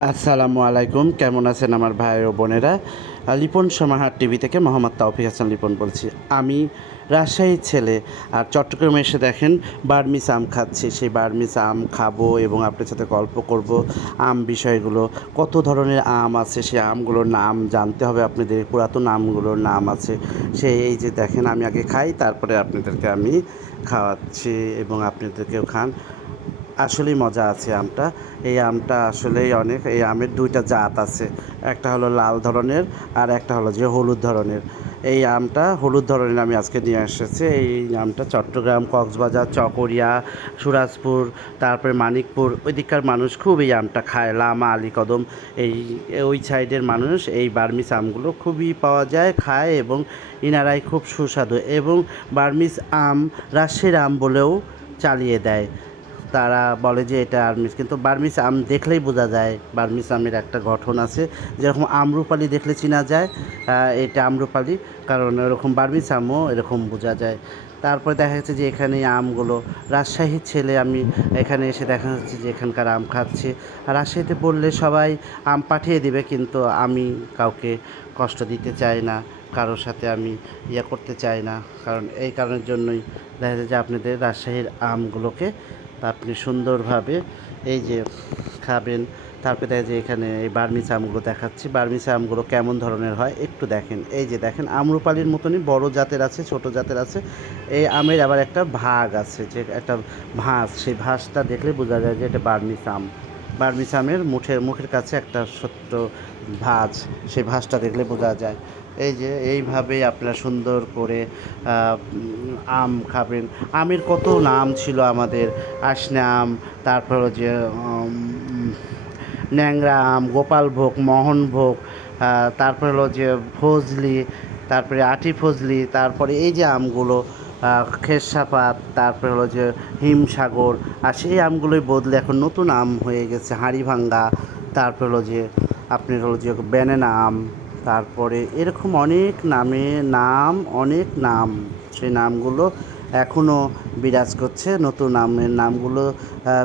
আসসালামু আলাইকুম। কেমন আছেন আমার ভাই ও বোনেরা? লিপন সমাহার টিভি থেকে মোহাম্মদ তাওফিক হাসান লিপন বলছি। আমি রাজশাহীর ছেলে আর চট্টগ্রামে এসে দেখেন বার্মিস আম খাচ্ছি। সেই বার্মিস আম খাব এবং আপনার সাথে গল্প করব। আম বিষয়গুলো, কত ধরনের আম আছে, সেই আমগুলোর নাম জানতে হবে আপনাদের। পুরাতন আমগুলোর নাম আছে। সেই এই যে দেখেন, আমি আগে খাই, তারপরে আপনাদেরকে আমি খাওয়াচ্ছি এবং আপনাদেরকেও খান। আসলেই মজা আছে আমটা। এই আমটা আসলেই অনেক, এই আমের দুইটা জাত আছে। একটা হলো লাল ধরনের আর একটা হলো যে হলুদ ধরনের। এই আমটা হলুদ ধরনের আমি আজকে নিয়ে এসেছি। এই আমটা চট্টগ্রাম, কক্সবাজার, চকরিয়া, সুরাজপুর, তারপরে মানিকপুর ওই দিককার মানুষ খুব এই আমটা খায়। লামা আলী কদম এই, ওই সাইডের মানুষ এই বার্মিস আমগুলো খুবই পাওয়া যায়, খায় এবং ইনারাই খুব সুস্বাদু। এবং বার্মিস আম রাজশাহীর আম বলেও চালিয়ে দেয়। তারা বলে যে এটা আর্মিস। কিন্তু বার্মিস আম দেখলেই বোঝা যায়, বার্মিস আমের একটা গঠন আছে। যেরকম আমরুপালি দেখলে চেনা যায় এটা আমরুপালি, কারণ এরকম বার্মিস আমও এরকম বোঝা যায়। তারপরে দেখা যাচ্ছে যে এখানে আমগুলো, রাজশাহীর ছেলে আমি এখানে এসে দেখা যাচ্ছে যে এখানকার আম খাচ্ছে। রাজশাহীতে বললে সবাই আম পাঠিয়ে দিবে, কিন্তু আমি কাউকে কষ্ট দিতে চাই না, কারোর সাথে আমি ইয়ে করতে চাই না। কারণ এই কারণের জন্যই দেখা যায় যে আপনাদের রাজশাহীর আমগুলোকে আপনি সুন্দরভাবে এই যে খাবেন, তারপরে যায় এখানে এই বার্মিস আমগুলো দেখাচ্ছি। বার্মিস আমগুলো কেমন ধরনের হয় একটু দেখেন। এই যে দেখেন, আম্রপালির মতনই বড় জাতের আছে, ছোট জাতের আছে। এই আমের আবার একটা ভাগ আছে, যে একটা ভাঁজ। সেই ভাঁজটা দেখলে বোঝা যায় যে এটা বার্মিস আম। বার্মিস আমের মুখের মুখের কাছে একটা ছোট্ট ভাঁজ। সেই ভাঁজটা দেখলে বোঝা যায়। এই যে এইভাবে আপনারা সুন্দর করে আম খাবেন। আমের কত নাম ছিল আমাদের? আসনে আম তারপর যে ন্যাংরা আম গোপালভোগ মোহনভোগ তারপরে হলো যে ফজলি তারপরে আটি ফজলি তারপরে এই যে আমগুলো আহ, খেরসাপাত তারপরে হলো যে হিমসাগর আর সেই আমগুলোই বদলে এখন নতুন আম হয়ে গেছে হাঁড়িভাঙ্গা তারপরে হলো যে আপনার হলো যে ব্যানানা আম তারপরে এরকম অনেক নামে নাম, অনেক নাম। সেই নামগুলো এখনও বিরাজ করছে। নতুন আমের নামগুলো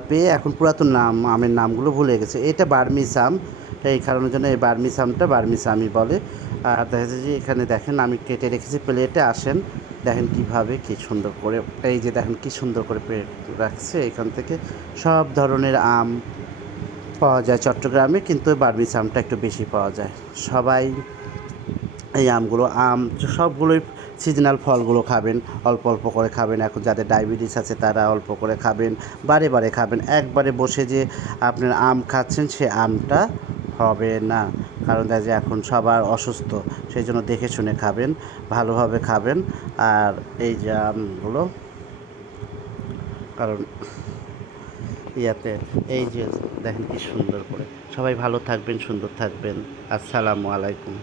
পেয়ে এখন পুরাতন নাম, আমের নামগুলো ভুলে গেছে। এটা বার্মিস আম এই কারণের জন্য এই বার্মিস আমটা বার্মিস বলে। আর দেখা যাচ্ছে যে এখানে দেখেন, আমি কেটে রেখেছি প্লেটে, আসেন। দেখেন কীভাবে কি সুন্দর করে, এই যে দেখেন কি সুন্দর করে প্লেট রাখছে। এখান থেকে সব ধরনের আম পাওয়া যায় চট্টগ্রামে, কিন্তু বার্মিস আমটা একটু বেশি পাওয়া যায়। সবাই এই আমগুলো, আম সবগুলোই সিজনাল ফলগুলো খাবেন, অল্প অল্প করে খাবেন। এখন যাদের ডায়াবেটিস আছে, তারা অল্প করে খাবেন, বারে বারে খাবেন। একবারে বসে যে আপনার আম খাচ্ছেন, সে আমটা হবে না। কারণ দেখা যায় এখন সবার অসুস্থ সেই জন্য দেখে শুনে খাবেন, ভালোভাবে খাবেন। আর এই যে আমগুলো, কারণ ইয়াতে। এই যে দেখেন কি সুন্দর করে। সবাই ভালো থাকবেন সুন্দর থাকবেন। আসসালামু আলাইকুম।